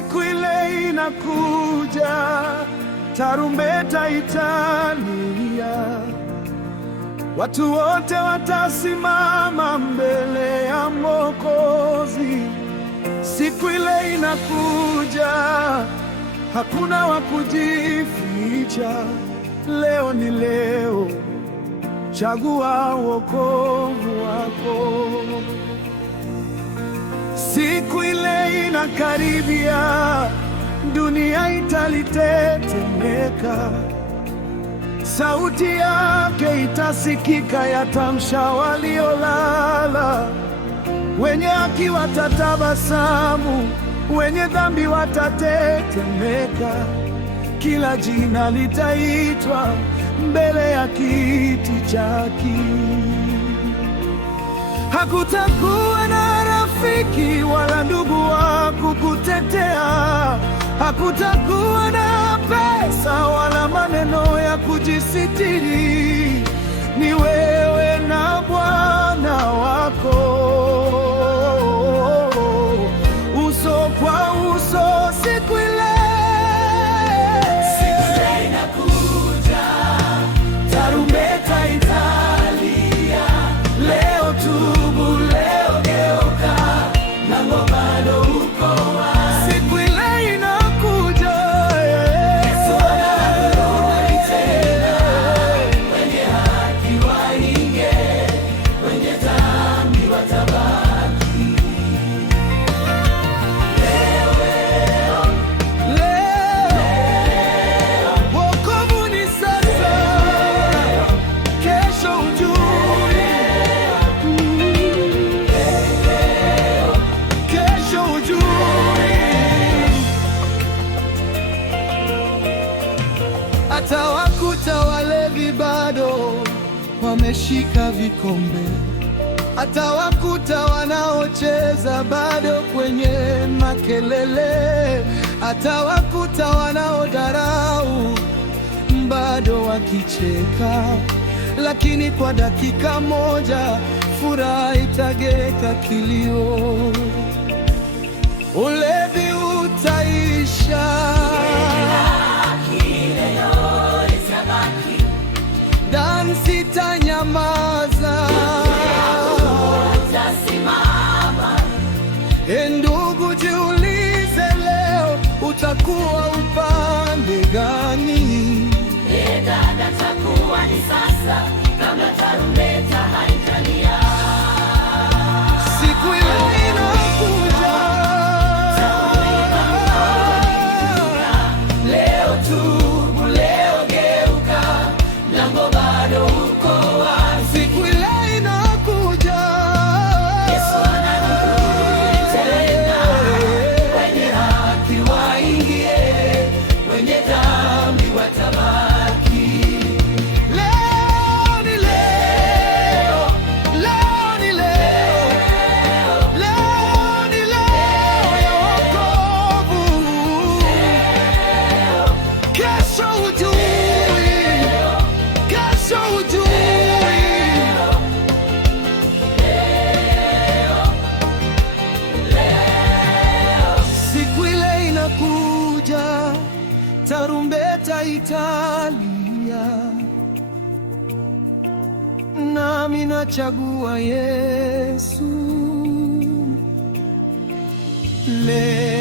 Siku ile inakuja, tarumbeta italia, watu wote watasimama mbele ya Mwokozi. Siku ile inakuja, hakuna wa kujificha. Leo ni leo, chagua wokovu wako. Siku ile inakaribia, dunia italitetemeka, sauti yake itasikika, yatamsha waliolala. Wenye haki watatabasamu, wenye dhambi watatetemeka. Kila jina litaitwa mbele ya kiti chake. Hakutakuwa na rafiki wala ndugu wa kukutetea. Hakutakuwa na pesa wala maneno ya kujisitiri. Ni wewe na Bwana wako, uso kwa uso. Siku ile inakuja, tarumbeta italia. Leo tubu, leo geuka, mlango bado uko wazi. Siku ile inakuja, Yesu anarudi tena. Wenye haki waingie, wenye dhambi watabaki. Leo wokovu ni sasa, kesho hujui. Kesho hujui. Atawakuta walevi bado wameshika vikombe, atawakuta wanaocheza bado kwenye makelele, atawakuta wanaodharau bado wakicheka. Lakini kwa dakika moja furaha itageuka kilio, ulevi utaisha, dansi itanyamaza. Ndugu, jiulize leo, utakuwa upande gani? Dada, takuwa ni sasa, kabla tarumbeta haitalia. Siku ile inakuja, leo tubu, leo geuka, mlango bado uko wazi. Siku ile inakuja, Yesu anarudi tena. Wenye haki waingie, wenye dhambi watabaki. Leo ni leo, leo ni leo, leo ni leo ya wokovu. Kesho hujui, kesho hujui. Siku ile inakuja, tarumbeta italia, nami nachagua Yesu leo.